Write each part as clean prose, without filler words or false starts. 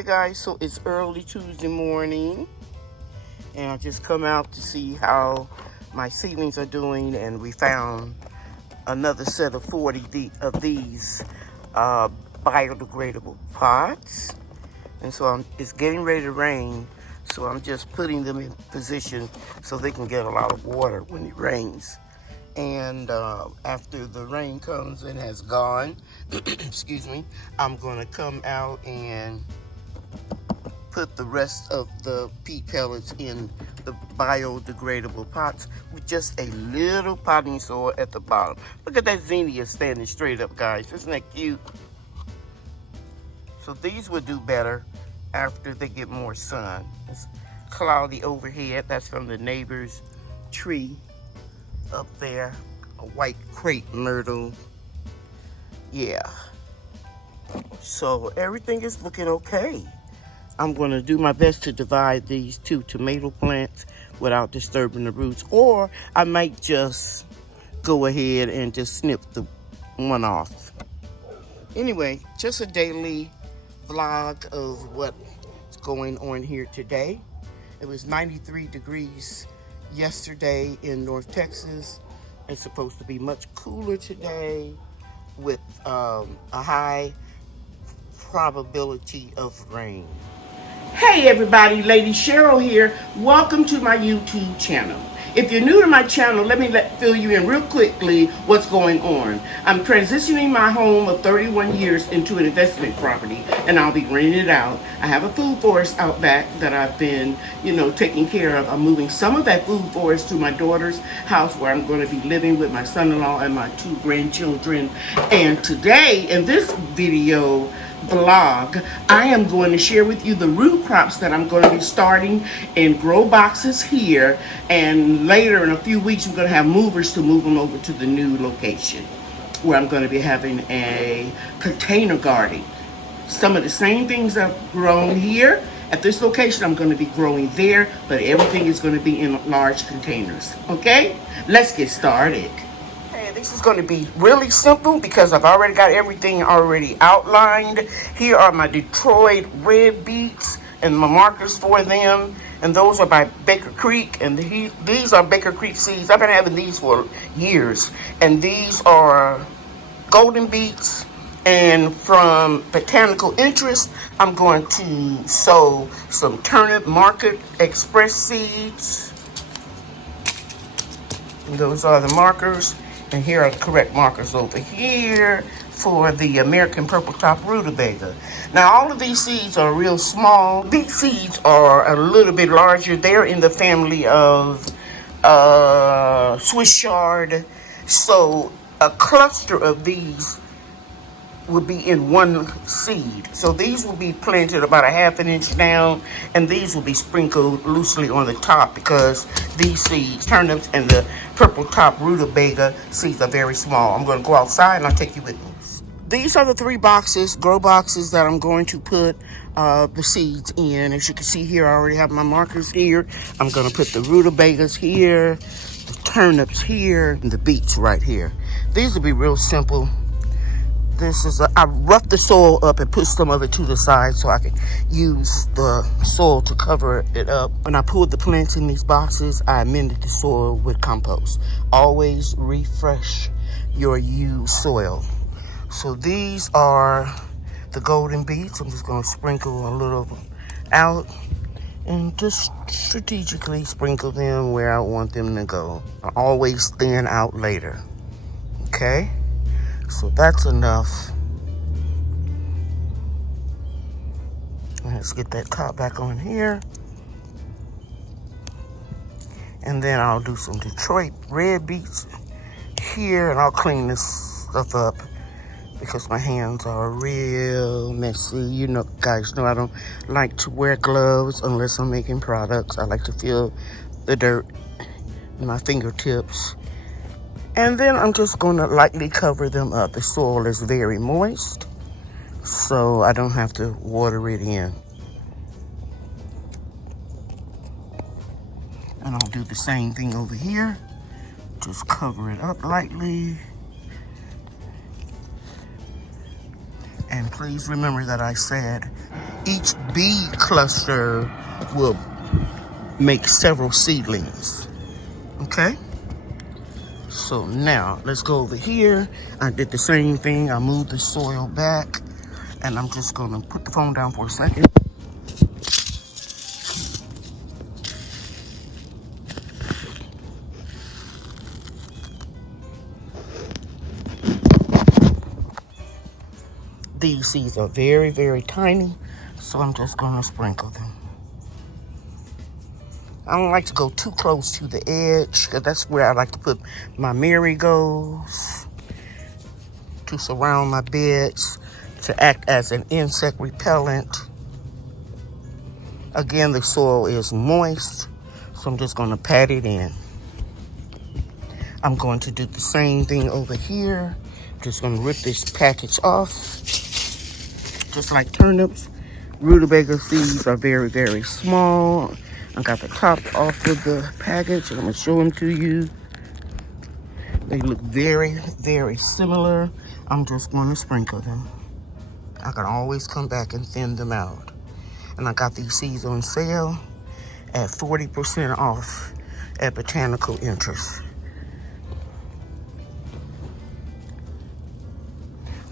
Okay guys, so it's early Tuesday morning and I just come out to see how my seedlings are doing, and we found another set of 40 of these biodegradable pots. And so it's getting ready to rain, so I'm just putting them in position so they can get a lot of water when it rains. And after the rain comes and has gone, excuse me, I'm gonna come out and put the rest of the peat pellets in the biodegradable pots with just a little potting soil at the bottom. Look at that zinnia standing straight up, guys. Isn't that cute? So these would do better after they get more sun. It's cloudy overhead. That's from the neighbor's tree up there. A white crepe myrtle. Yeah. So everything is looking okay. I'm going to do my best to divide these two tomato plants without disturbing the roots, or I might just go ahead and just snip the one off. Anyway, just a daily vlog of what's going on here today. It was 93 degrees yesterday in North Texas. It's supposed to be much cooler today with a high probability of rain. Hey everybody, Lady Cheryl here. Welcome to my YouTube channel. If you're new to my channel, let me fill you in real quickly what's going on. I'm transitioning my home of 31 years into an investment property, and I'll be renting it out. I have a food forest out back that I've been, taking care of. I'm moving some of that food forest to my daughter's house where I'm going to be living with my son-in-law and my 2 grandchildren. And today, in this video vlog, I am going to share with you the root crops that I'm going to be starting in grow boxes here, and later in a few weeks we're going to have movers to move them over to the new location where I'm going to be having a container garden. Some of the same things I've grown here at this location I'm going to be growing there, but everything is going to be in large containers. Okay, let's get started. This is going to be really simple because I've already got everything already outlined. Here are my Detroit red beets and my markers for them. And those are by Baker Creek. And these are Baker Creek seeds. I've been having these for years. And these are golden beets. And from botanical interest, I'm going to sow some turnip market express seeds. And those are the markers. And here are the correct markers over here for the American purple top rutabaga. Now, all of these seeds are real small. These seeds are a little bit larger. They're in the family of Swiss chard. So a cluster of these will be in one seed. So these will be planted about a ½ an inch down, and these will be sprinkled loosely on the top because these seeds, turnips and the purple top rutabaga seeds, are very small. I'm going to go outside and I'll take you with me. These are the 3 boxes, grow boxes, that I'm going to put the seeds in. As you can see here, I already have my markers here. I'm going to put the rutabagas here, the turnips here, and the beets right here. These will be real simple. I roughed the soil up and put some of it to the side so I can use the soil to cover it up. When I pulled the plants in these boxes, I amended the soil with compost. Always refresh your used soil. So these are the golden beets. I'm just going to sprinkle a little out and just strategically sprinkle them where I want them to go. I always thin out later. Okay? So that's enough. Let's get that top back on here. And then I'll do some Detroit red beets here, and I'll clean this stuff up because my hands are real messy. You know, guys know I don't like to wear gloves unless I'm making products. I like to feel the dirt in my fingertips. And then I'm just going to lightly cover them up. The soil is very moist, so I don't have to water it in. And I'll do the same thing over here. Just cover it up lightly. And please remember that I said Each bead cluster will make several seedlings. Okay? So now let's go over here. I did the same thing. I moved the soil back, and I'm just gonna put the phone down for a second. These seeds are very, very tiny, so I'm just gonna sprinkle them. I don't like to go too close to the edge, because that's where I like to put my marigolds to surround my beds to act as an insect repellent. Again, the soil is moist, so I'm just gonna pat it in. I'm going to do the same thing over here. Just gonna rip this package off. Just like turnips, rutabaga seeds are very, very small. I got the top off of the package. I'm gonna show them to you. They look very, very similar. I'm just gonna sprinkle them. I can always come back and thin them out. And I got these seeds on sale at 40% off at Botanical Interest.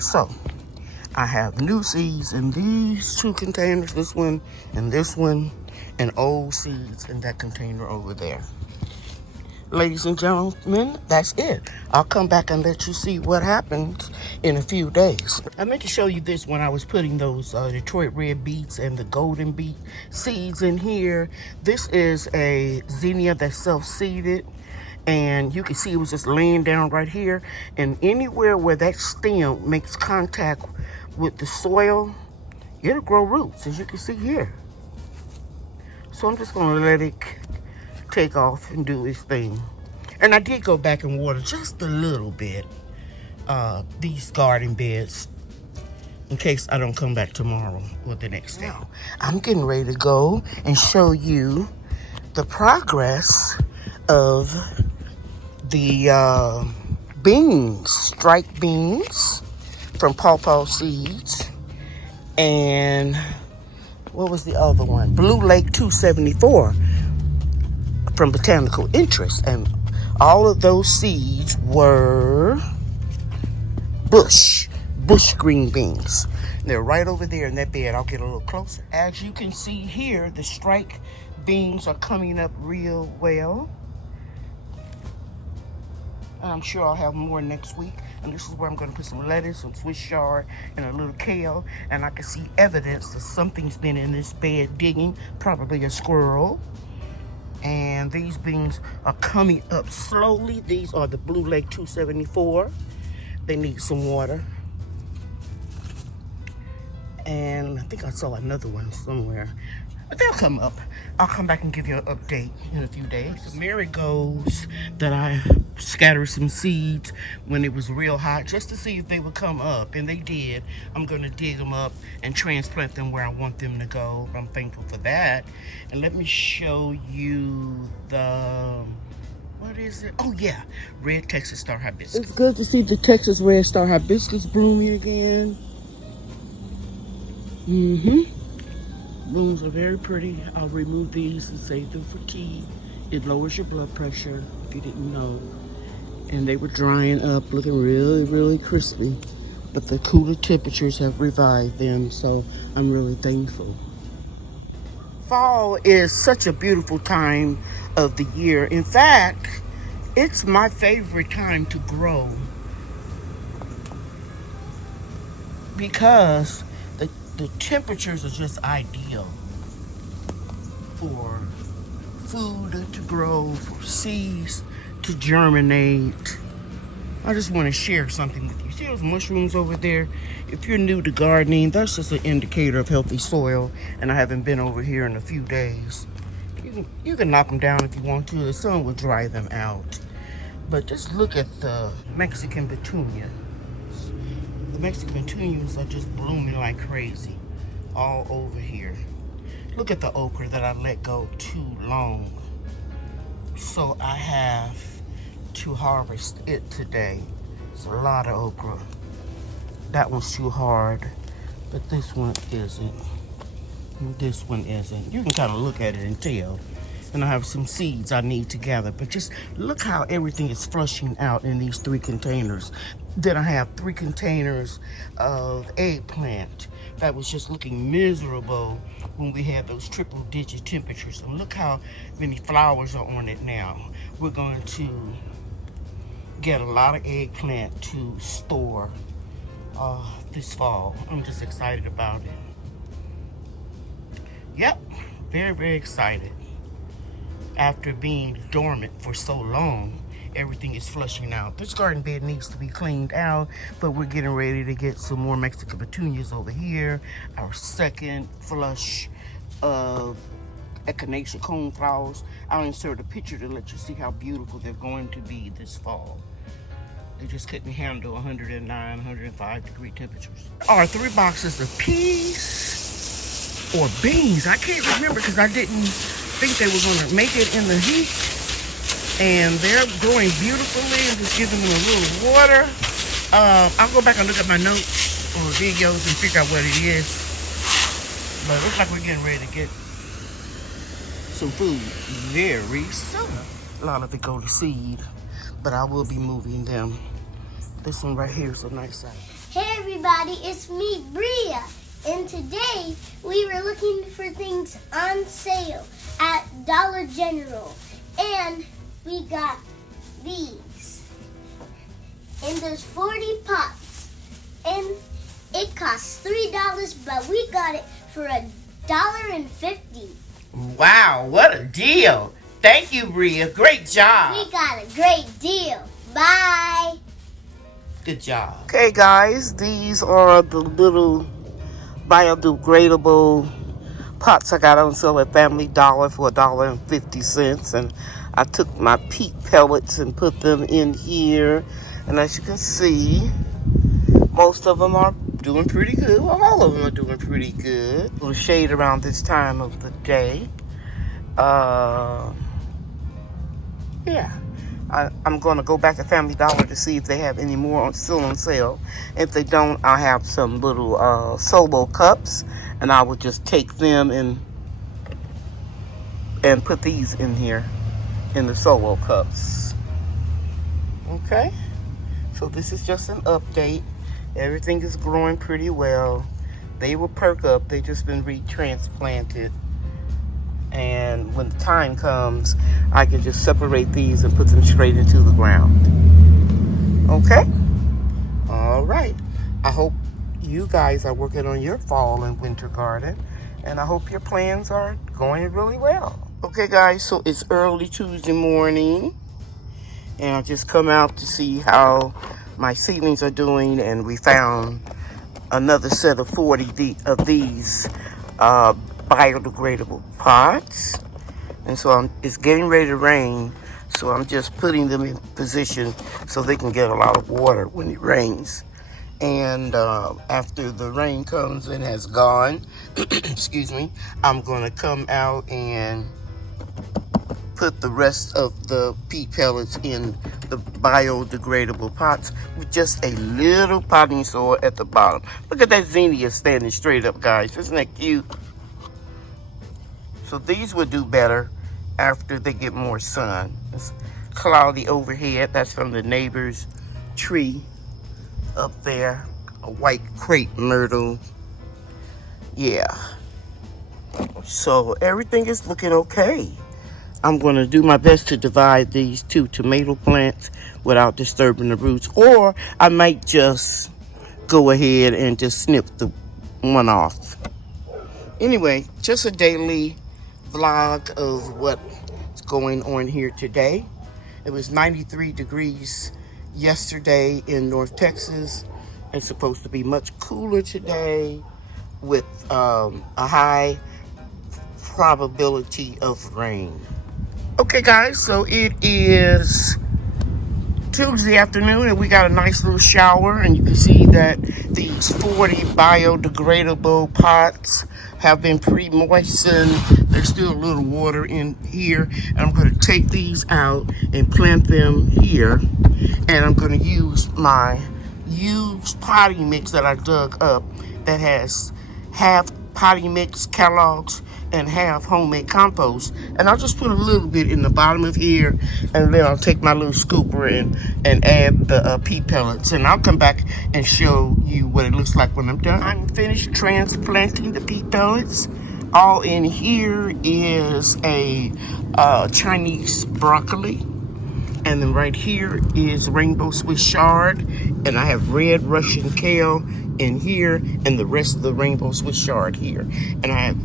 So, I have new seeds in these two containers, this one, and old seeds in that container over there. Ladies and gentlemen, that's it. I'll come back and let you see what happens in a few days. I meant to show you this when I was putting those Detroit red beets and the golden beet seeds in here. This is a zinnia that's self-seeded, and you can see it was just laying down right here. And anywhere where that stem makes contact with the soil, it'll grow roots, as you can see here. So I'm just gonna let it take off and do its thing. And I did go back and water just a little bit these garden beds in case I don't come back tomorrow or the next day. Now, I'm getting ready to go and show you the progress of the beans, strike beans from Pawpaw Seeds, and what was the other one? Blue Lake 274 from Botanical Interest. And all of those seeds were bush green beans. They're right over there in that bed. I'll get a little closer. As you can see here, the strike beans are coming up real well. And I'm sure I'll have more next week. And this is where I'm going to put some lettuce, some Swiss chard, and a little kale. And I can see evidence that something's been in this bed digging, probably a squirrel. And these beans are coming up slowly. These are the Blue Lake 274. They need some water. And I think I saw another one somewhere. But they'll come up. I'll come back and give you an update in a few days. The marigolds that I scattered some seeds when it was real hot just to see if they would come up, and they did. I'm going to dig them up and transplant them where I want them to go. I'm thankful for that. And let me show you the, what is it? Oh yeah, red Texas star hibiscus. It's good to see the Texas red star hibiscus blooming again. Blooms are very pretty. I'll remove these and save them for tea. It lowers your blood pressure, if you didn't know. And they were drying up, looking really, really crispy. But the cooler temperatures have revived them, so I'm really thankful. Fall is such a beautiful time of the year. In fact, it's my favorite time to grow because the temperatures are just ideal for food to grow, for seeds to germinate. I just want to share something with you. See those mushrooms over there? If you're new to gardening, that's just an indicator of healthy soil, and I haven't been over here in a few days. You can knock them down if you want to. The sun will dry them out. But just look at the Mexican petunia. The Mexican petunias are just blooming like crazy all over here. Look at the okra that I let go too long. So I have to harvest it today. It's a lot of okra. That one's too hard, but this one isn't. This one isn't. You can kind of look at it and tell. And I have some seeds I need to gather. But just look how everything is flushing out in these 3 containers. Then I have 3 containers of eggplant that was just looking miserable when we had those triple-digit temperatures. And look how many flowers are on it now. We're going to get a lot of eggplant to store this fall. I'm just excited about it. Yep, very, very excited. After being dormant for so long, everything is flushing out. This garden bed needs to be cleaned out, but we're getting ready to get some more Mexican petunias over here. Our second flush of echinacea coneflowers. I'll insert a picture to let you see how beautiful they're going to be this fall. They just couldn't handle 109, 105 degree temperatures. Are 3 boxes of peas or beans? I can't remember because I didn't think they were going to make it in the heat. And they're growing beautifully. I'm just giving them a little water. I'll go back and look at my notes or videos and figure out what it is. But it looks like we're getting ready to get some food very soon. A lot of it go to seed, but I will be moving them. This one right here is a nice size. Hey everybody, it's me, Bria. And today we were looking for things on sale at Dollar General. And we got these. And there's 40 pots. And it costs $3, but we got it for $1.50. Wow, what a deal. Thank you, Bria. Great job. We got a great deal. Bye. Good job. Okay, guys, these are the little biodegradable pots I got on sale at Family Dollar for $1.50. And I took my peat pellets and put them in here. And as you can see, most of them are doing pretty good. Well, all of them are doing pretty good. A little shade around this time of the day. Yeah. I'm going to go back to Family Dollar to see if they have any more still on sale. If they don't, I'll have some little solo cups, and I will just take them and put these in here in the solo cups. Okay, so this is just an update. Everything is growing pretty well. They will perk up. They just been retransplanted. And when the time comes, I can just separate these and put them straight into the ground. Okay? All right. I hope you guys are working on your fall and winter garden. And I hope your plans are going really well. Okay, guys, so it's early Tuesday morning. And I just come out to see how my seedlings are doing. And we found another set of 40 of these biodegradable pots. And so it's getting ready to rain, so I'm just putting them in position so they can get a lot of water when it rains. And after the rain comes and has gone, excuse me, I'm going to come out and put the rest of the peat pellets in the biodegradable pots with just a little potting soil at the bottom. Look at that zinnia standing straight up, guys. Isn't that cute? So these would do better after they get more sun. It's cloudy overhead. That's from the neighbor's tree up there. A white crepe myrtle. Yeah. So everything is looking okay. I'm going to do my best to divide these 2 tomato plants without disturbing the roots. Or I might just go ahead and just snip the one off. Anyway, just a daily vlog of what's going on here today. It was 93 degrees yesterday in North Texas. It's supposed to be much cooler today with a high probability of rain. Okay, guys, so it is Tuesday afternoon and we got a nice little shower, and you can see that these 40 biodegradable pots have been pre-moistened. There's still a little water in here, and I'm going to take these out and plant them here. And I'm going to use my used potting mix that I dug up that has half potting mix, Kellogg's, and half homemade compost. And I'll just put a little bit in the bottom of here, and then I'll take my little scooper and add the pea pellets. And I'll come back and show you what it looks like when I'm done. I'm finished transplanting the pea pellets. All in here is a Chinese broccoli. And then right here is rainbow Swiss chard. And I have red Russian kale in here, and the rest of the rainbow Swiss chard here. And I have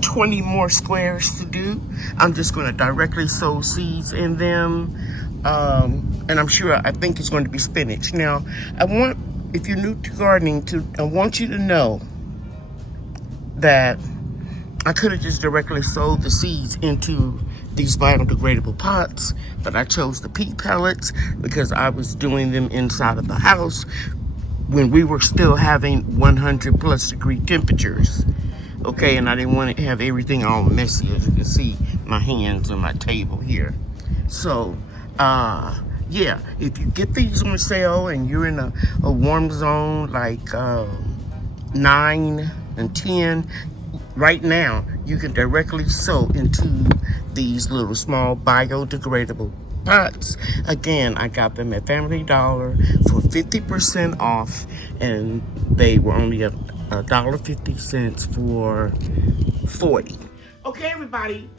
20 more squares to do. I'm just going to directly sow seeds in them. And I think it's going to be spinach. Now, if you're new to gardening, I want you to know that I could have just directly sowed the seeds into these biodegradable pots, but I chose the pea pellets because I was doing them inside of the house when we were still having 100 plus degree temperatures. Okay, and I didn't want to have everything all messy, as you can see my hands on my table here. So, yeah, if you get these on sale and you're in a warm zone like 9 and 10, right now you can directly sow into these little small biodegradable pots. Again, I got them at Family Dollar for 50% off, and they were only $1.50 for 40. Okay, everybody,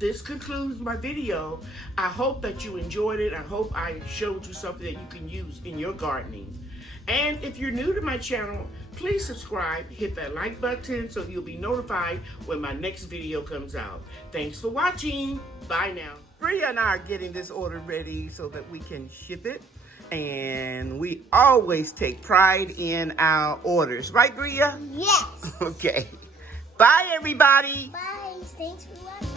this concludes my video. I hope that you enjoyed it. I hope I showed you something that you can use in your gardening. And if you're new to my channel, please subscribe, hit that like button so you'll be notified when my next video comes out. Thanks for watching. Bye now. Bria and I are getting this order ready so that we can ship it. And we always take pride in our orders. Right, Bria? Yes. Okay. Bye, everybody. Bye. Thanks for watching.